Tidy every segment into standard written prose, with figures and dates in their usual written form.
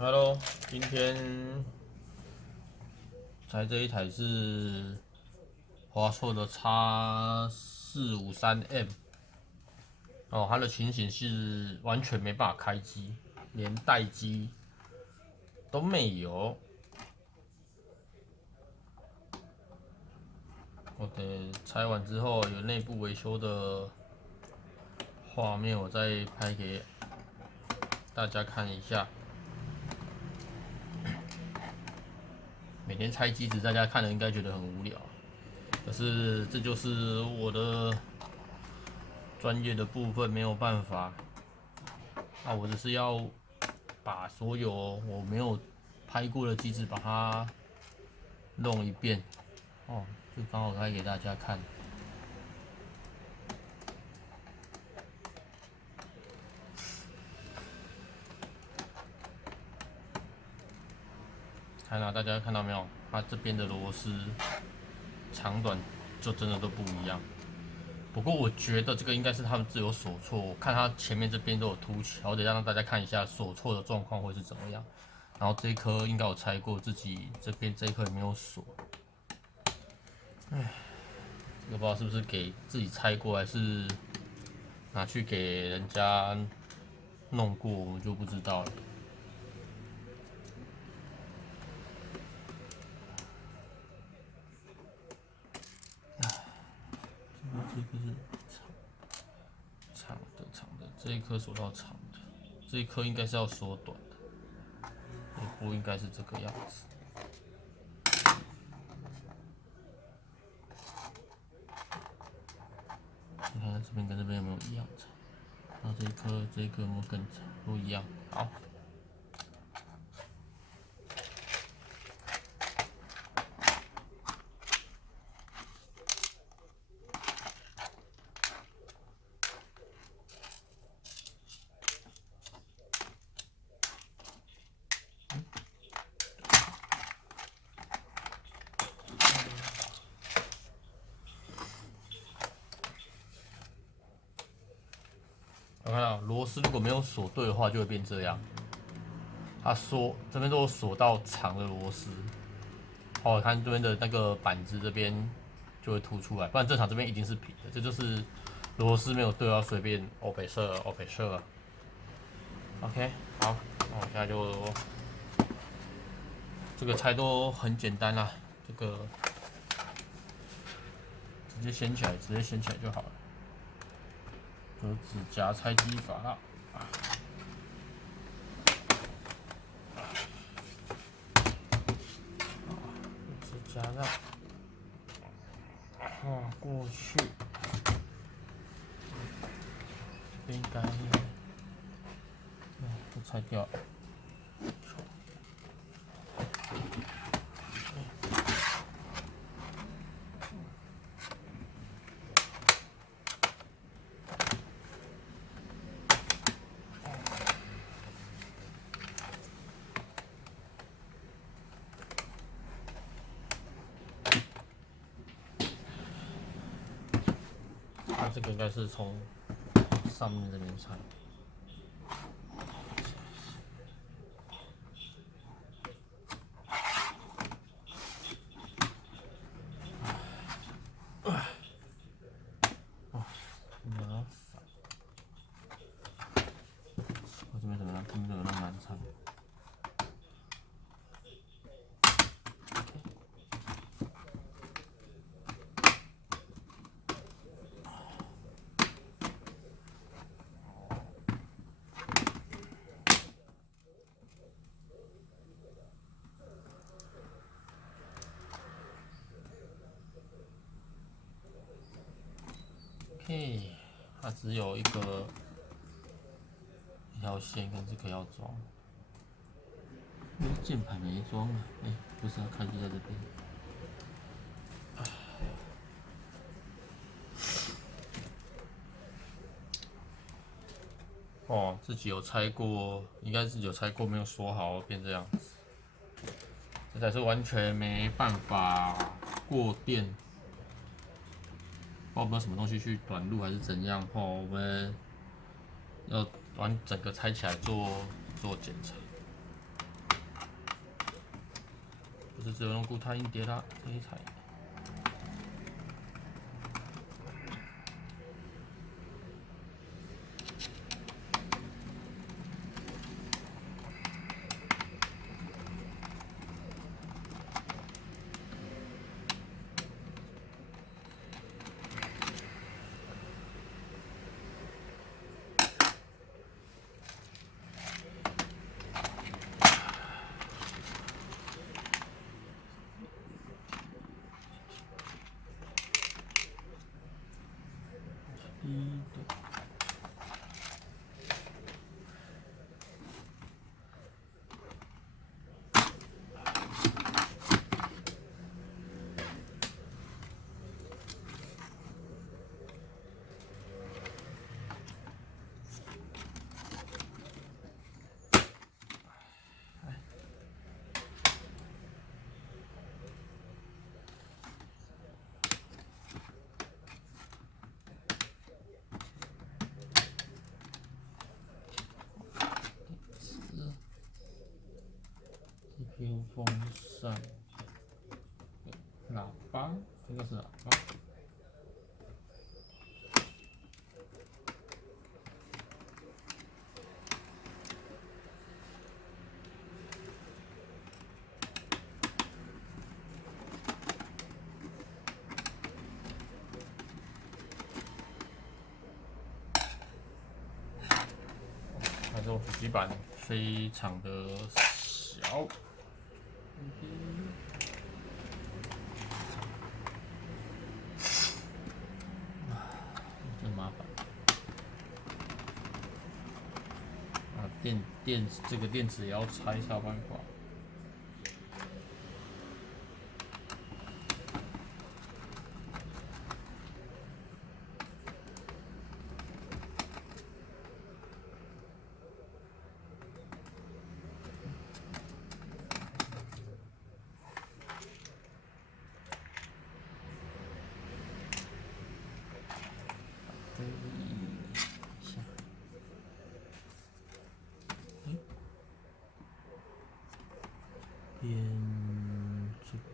Hello，今天拆这一台是华硕的 X453M 哦，它的情形是完全没办法开机，连待机都没有。我得拆完之后有内部维修的画面，我再拍给大家看一下。每天拆机子，大家看了应该觉得很无聊，可是这就是我的专业的部分，没有办法。我只是要把所有我没有拍过的机子把它弄一遍，就刚好拍给大家看。大家看到没有？它这边的螺丝长短就真的都不一样。不过我觉得这个应该是他们自有锁错，我看它前面这边都有凸起，我得让大家看一下锁错的状况会是怎么样。然后这一颗应该有拆过，自己这边这一颗也没有锁。这个不知道是不是给自己拆过，还是拿去给人家弄过，我们就不知道了。这个是长的，这一颗锁到长的，这一颗应该是要缩短的，内部应该是这个样子。你看看这边跟这边有没有一样长？然后这一颗有没有更长？都一样。好。我看到螺丝如果没有锁对的话，就会变这样。它这边都有锁到长的螺丝，看这边的那个板子这边就会凸出来，不然正常这边一定是平的。这就是螺丝没有对，要随便北射。OK， 好，那我现在就这个拆都很简单啦，这个直接掀起来就好了。有指甲拆机法。指甲让画过去，这应该都拆掉了。这个应该是从上面这边拆。麻烦，我这边怎么样？这边有那蛮长。OK， 它只有一条线跟这个要装，键盘没装啊，不是，它开机在这边。自己有拆过，应该自己有拆过，没有锁好变这样子。这才是完全没办法过电，不知道什么东西去短路还是怎样。我们要整个拆起来做检查。就是只有用固态硬碟啦这一台。CPU 风扇、喇叭，这个是喇叭。它这种主机板非常的小。真麻烦啊！这个电池也要拆才有办法。边这个。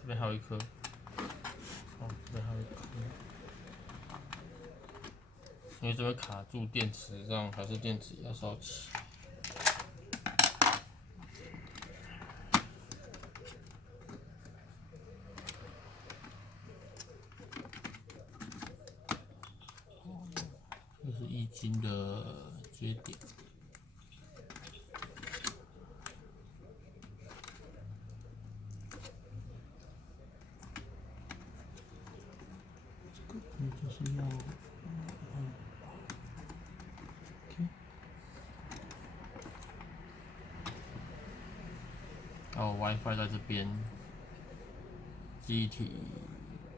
这边还有一颗，哦，这边还有一颗，因为这边卡住电池上，还是电池要烧起。这是液晶的接点。你就是要，还有 WiFi 在这边，机体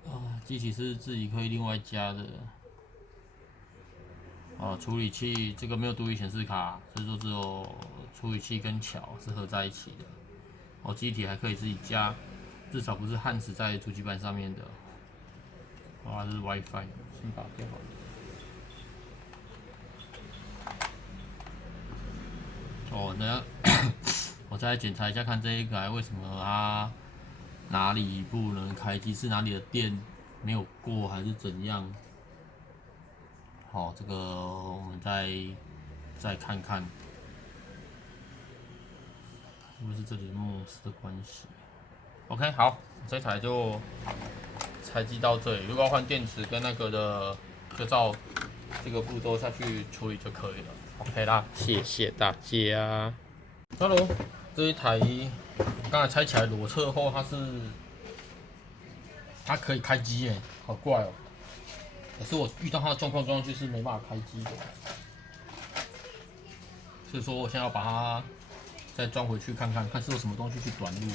啊，机体是自己可以另外加的。处理器这个没有独立显示卡，所以说只有处理器跟桥是合在一起的。机体还可以自己加，至少不是焊死在主机板上面的。这是 WiFi， 先拔掉好了。那我再来检查一下，看这一台为什么它哪里不能开机，是哪里的电没有过，还是怎样？好，这个我们再看看，是不是这里莫斯的关系 ？OK， 好，这台就拆机到这里。如果要换电池跟那个的，就照这个步骤下去处理就可以了。OK 啦，谢谢大家。Hello， 这一台刚才拆起来裸侧后，它可以开机耶，好怪哦。可是我遇到它的状况就是没办法开机的，所以说我现在要把它再装回去看看，看是有什么东西去短路，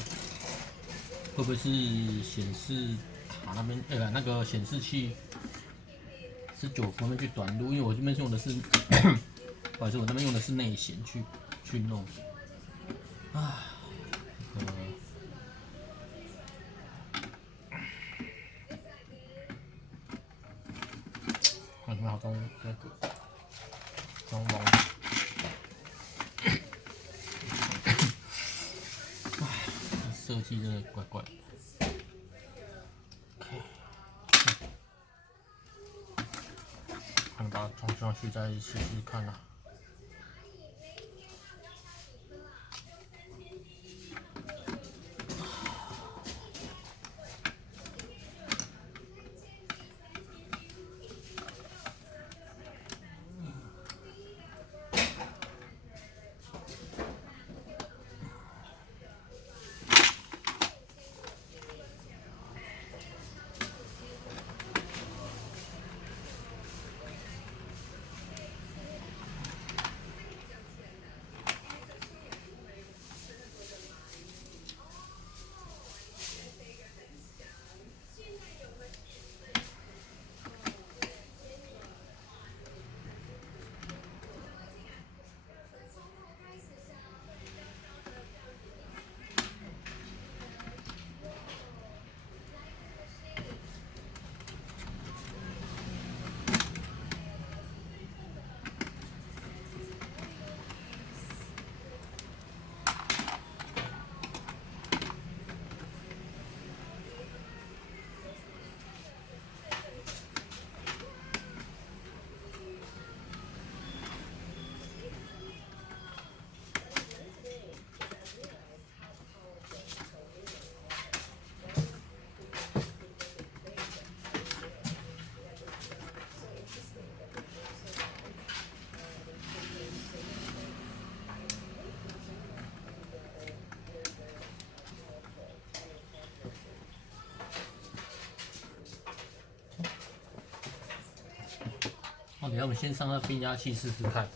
会不会是显示卡那边那个显示器19那边去短路，因为我这边用的是不好意思，我那边用的是内弦去弄啊。你们好中那个中网，设计真的怪怪的。OK， 看把它装上去再试试看啦。好，等下我们先上那变压器试试看。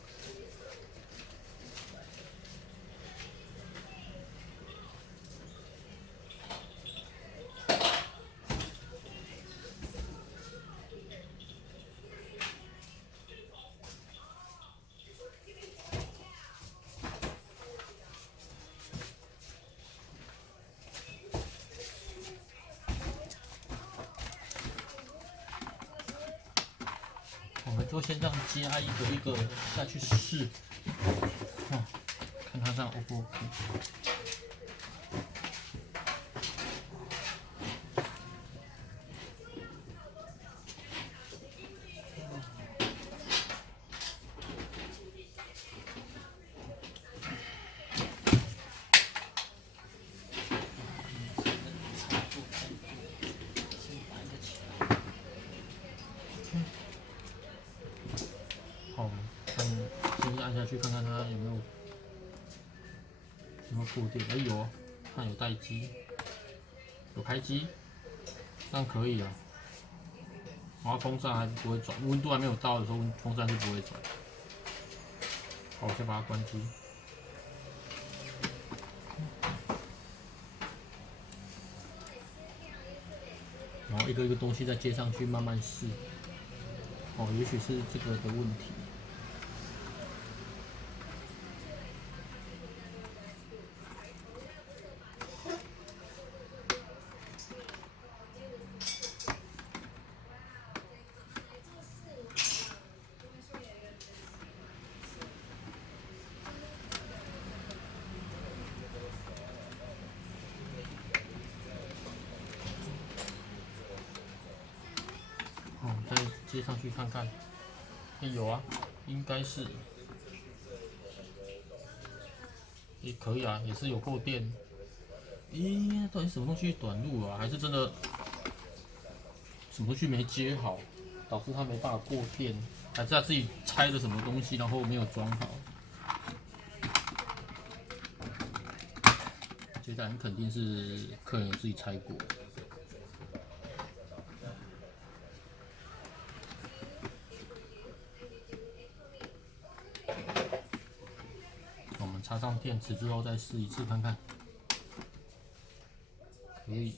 我们就先这样加一个一个下去试，看它这样 O 不 OK。好，先按下去看看它有没有固定。哎有，看有待机，有开机，这样可以啊。然后风扇还不会转，温度还没有到的时候，风扇是不会转。好，我先把它关机。然后一个一个东西再接上去，慢慢试。哦，也许是这个的问题。再接上去看看。有啊，应该是。也可以啊，也是有够电。咦，到底什么东西短路啊？还是真的什么东西没接好，导致它没办法过电？还是他自己拆了什么东西，然后没有装好？接下来肯定是客人有自己拆过。我们插上电池之后再试一次看看。可以。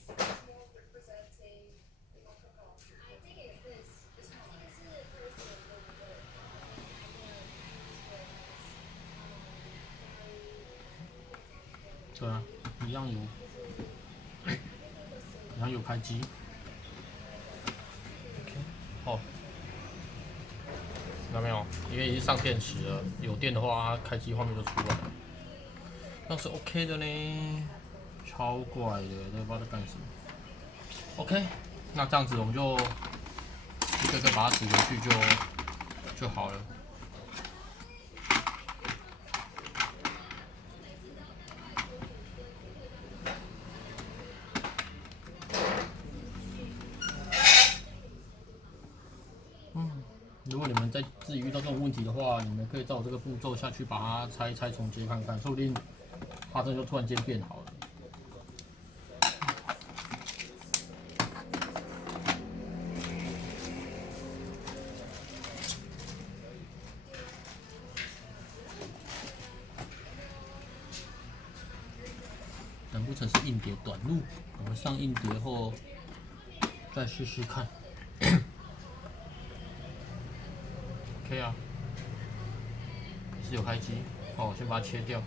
对啊，一样有开机。OK， 好，看到没有？因为已经上电池了，有电的话，它开机画面就出来了。那是 OK 的呢，超怪的，这不知道在干什么。OK， 那这样子我们就一个个把它组回去就好了。如果你们在自己遇到这种问题的话，你们可以照我这个步骤下去把它拆一拆重接看看，说不定它这就突然间变好了。难不成是硬碟短路？我们上硬碟后再试试看。OK 啊，是有开机。好，我先把它切掉。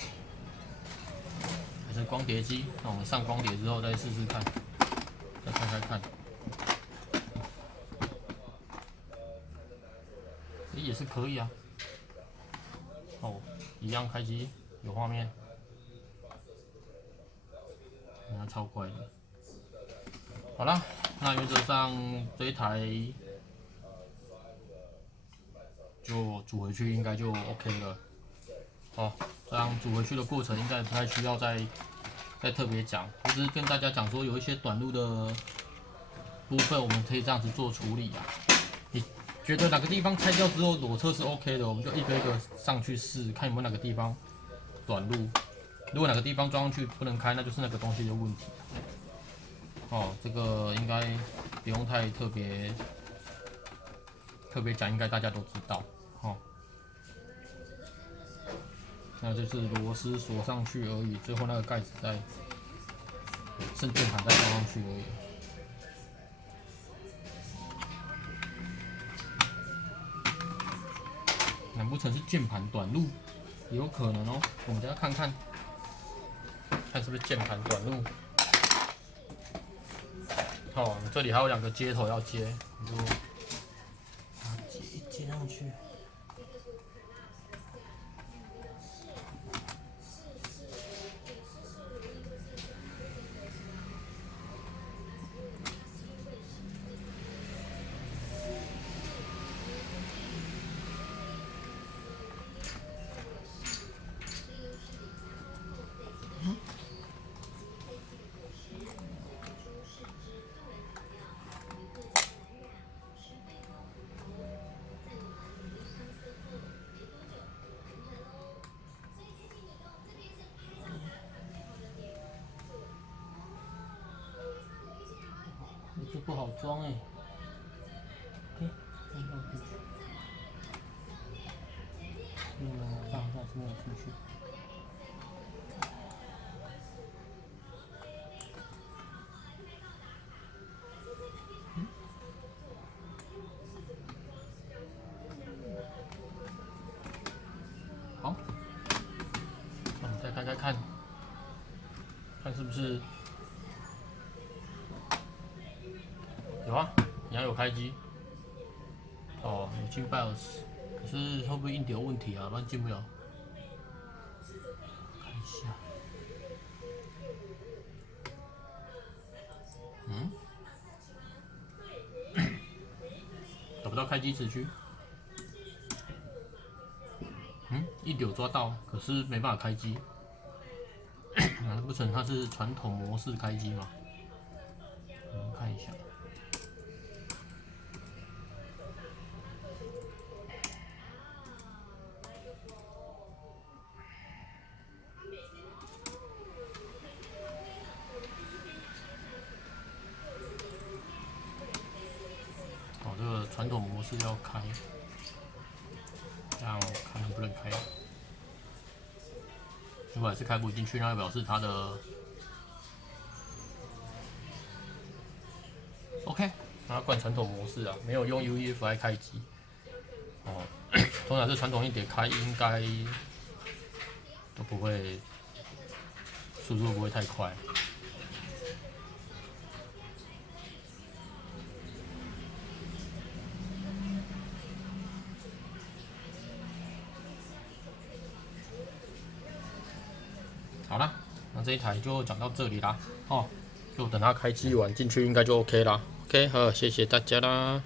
还是光碟机？那我们上光碟之后再试试看，再开看。也是可以啊。哦，一样开机，有画面。那超怪的。好了，那原则上这一台就煮回去应该就 OK 了。哦，这样煮回去的过程应该不太需要再特别讲，我只是跟大家讲说有一些短路的部分我们可以这样子做处理啊。你觉得哪个地方拆掉之后裸车是 OK 的，我们就一个一个上去试，看有没有哪个地方短路。如果哪个地方装上去不能开，那就是那个东西的问题。哦，这个应该不用太特别讲，应该大家都知道。哦，那就是螺丝锁上去而已，最后那个盖子再剩键盘再装上去而已。难不成是键盘短路？有可能哦，我们等下看看是不是键盘短路。哦，这里还有2个接头要接，你就把它接上去。这不好装哎。OK， 这样进去。这样是没有进去。好，那我们再开看，看是不是有啊，一样有开机。哦，有进 BIOS， 可是会不会硬碟有问题啊？不然进不了。看一下，找不到开机时区。硬碟有抓到，可是没办法开机。难不成它是传统模式开机吗？我们看一下。哦，这个传统模式要开，这样我看能不能开。如果还是开不进去，那就表示它的 OK， 它换传统模式啊，没有用 UEFI 开机。哦，通常是传统硬碟开，应该都不会速度不会太快。好啦，那这一台就讲到这里啦，哦，就等它开机完进去应该就 OK 啦。OK，好，谢谢大家啦。